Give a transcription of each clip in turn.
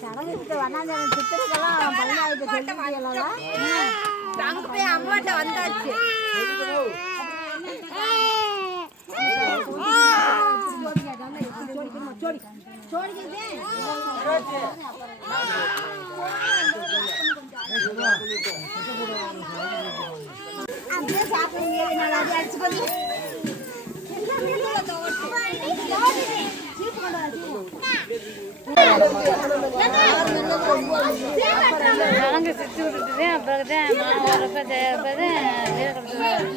சடங்குக்கு வண்ணாஞ்சலம் சித்திரக்கெல்லாம் பதினாயிரத்து சொல்லிட்டீங்களா அங்க போய் அம்மாட்ட வந்தாச்சு. அப்படியே சாப்பிடுங்க. நல்லா அடிச்சு பண்ணி நலங்கு சுற்றி விட்டுட்டு அப்புறம் தான் நான் வரப்ப தேவைப்பதான் வீடு கொடுத்துருவாரு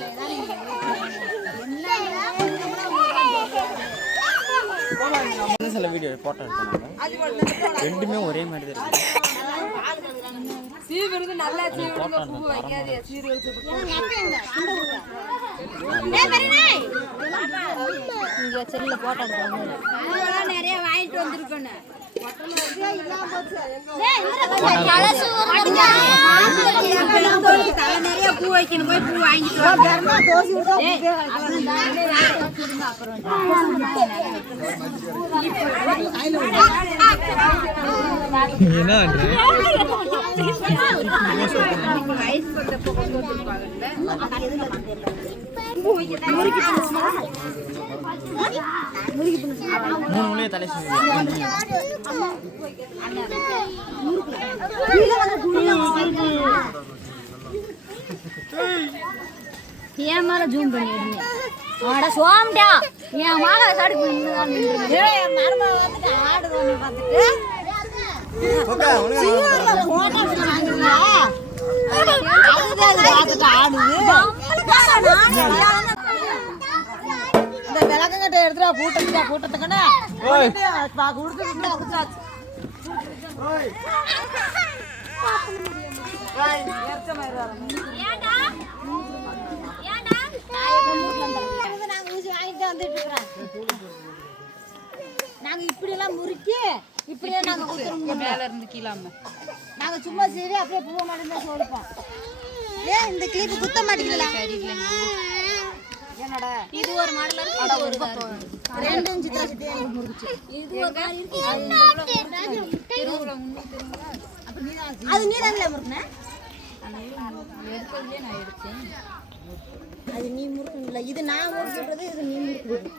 சில வீடியோ போட்டோ எடுத்தாங்க ரெண்டுமே ஒரே மாதிரி தான் இருக்கு. சீவிருந்து நல்லா பூ வைக்காதே இங்க செல்ல போட்டோ எடுத்தாங்க நிறைய வாங்கிட்டு நிறைய பூ வைக்கணும் போய் பூ வாங்கிட்டு என்ன மூணு தலை மேல ஜூம் பண்ணிடுங்க ஆட சோம்டா என் மகளை சடி பண்ணி என் மருமக வந்துட்டு பார்த்துட்டு இந்த விளக்கங்கட்ட எடுத்துடா வந்துட்டு இருக்கிறோம். நாங்க இப்படி எல்லாம் முறுக்கி இப்படியே நாங்க குத்துறோம் மேல இருந்து கீழாம நாங்க சும்மா சரி அப்படியே பூவை மட்டும் தான் சொல்லிப்போம் ஏ இந்த கிளிப்பு குத்த மாட்டீங்களா என்னடா? இது ஒரு மாடல் இது ஒரு சித்தி எனக்கு முறுக்குச்சு இது ஒரு மாதிரி இருக்கு. தெருவுல முன்னூத்தி அது நீ தானே முறுக்குன? எடுத்ததுலயே நான் எடுத்தேன். அது நீ முறுக்குல இது நான் முறுக்குறது இது நீ முறுக்குறது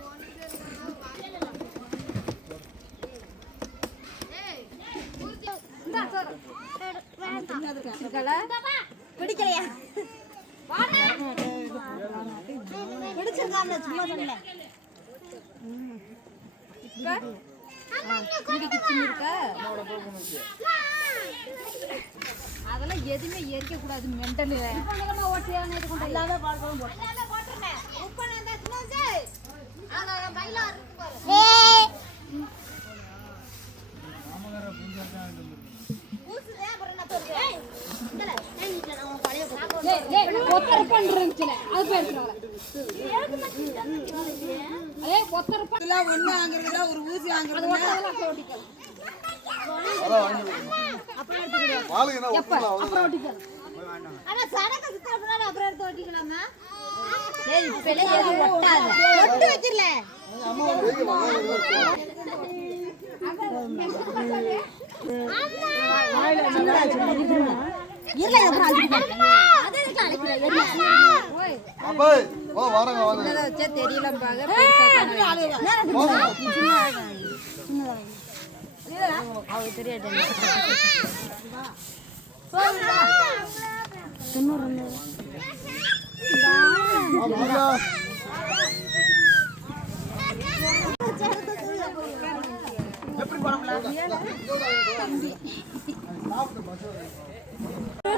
பிடிக்கலையா பிடிச்சிருக்காங்க சும்மா சொன்னல அதெல்லாம் எதுவுமே எரிக்க கூடாது மென்டல் எல்லாமே பார்க்கலாம் போட்டு இதெல்லாம் வாங்குறதுல ஒரு ஊசி வாங்குறது அப்புறம் எடுத்து ஓட்டிக்கலாமா ஒட்டு இருல தெரியல பாக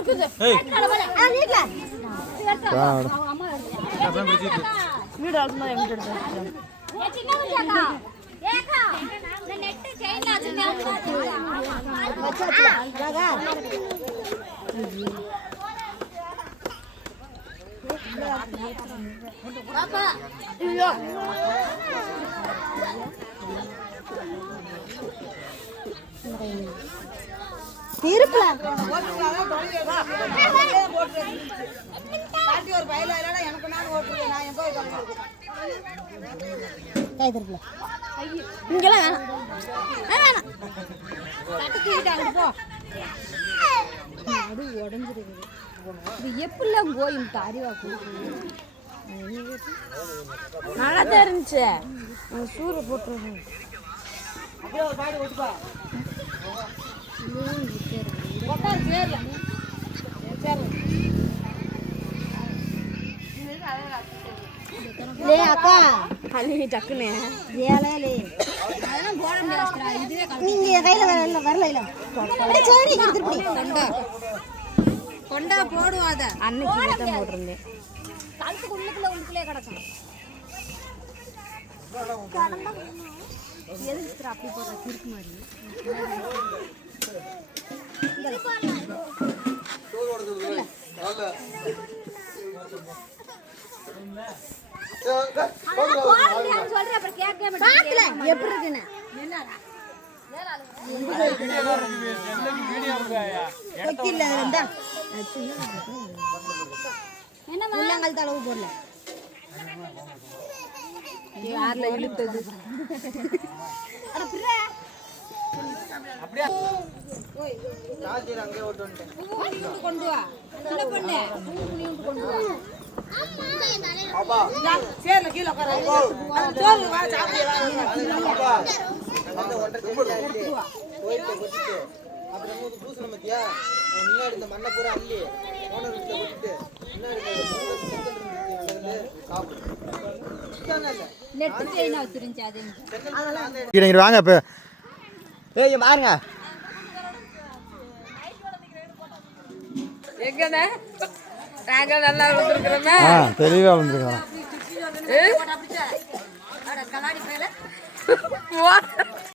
பெருசா தானே வைக்கணும். வாங்க ஒரு இங்கெல்லாம் வேணாம் தட்டு தூக்கிட்டு உடஞ்சிருக்குது இது எப்படிலாம் கோயில் அறிவா நல்லா தான் இருந்துச்சு சூறு போட்டுருவோம் லே அதெல்லாம் போட முடியாது இதுவே நீங்க கையில வரல வரல இல்ல சரி திருப்பி கொண்டா அத அன்னைக்கு தான் போட்டிருந்தேன். கழுத்துக்கு உள்ளுக்குள்ள உள்ளுக்குள்ளே கிடக்கும். எதுக்கு அப்படி போடுற கிறுக்கு மாதிரி எப்படி இருக்குன்னு என்ன தளவு போடல. யாரில் இழுத்தது? கொண்டு வா. சின்ன பொண்ணு? கொண்டு வா சேர்ல கீழே அப்புறம் முன்னாடி இந்த மண்ணை பூரா அள்ளி ஓனர் வீட்டுல கொட்டிட்டு முன்னாடி இங்க வாங்க இப்போ. ஏய் பாருங்க. எங்கண்ணே? நாங்கள் நல்லா இருந்திருக்கிறோமே ஆ தெளிவாக வந்துருக்கோம் போட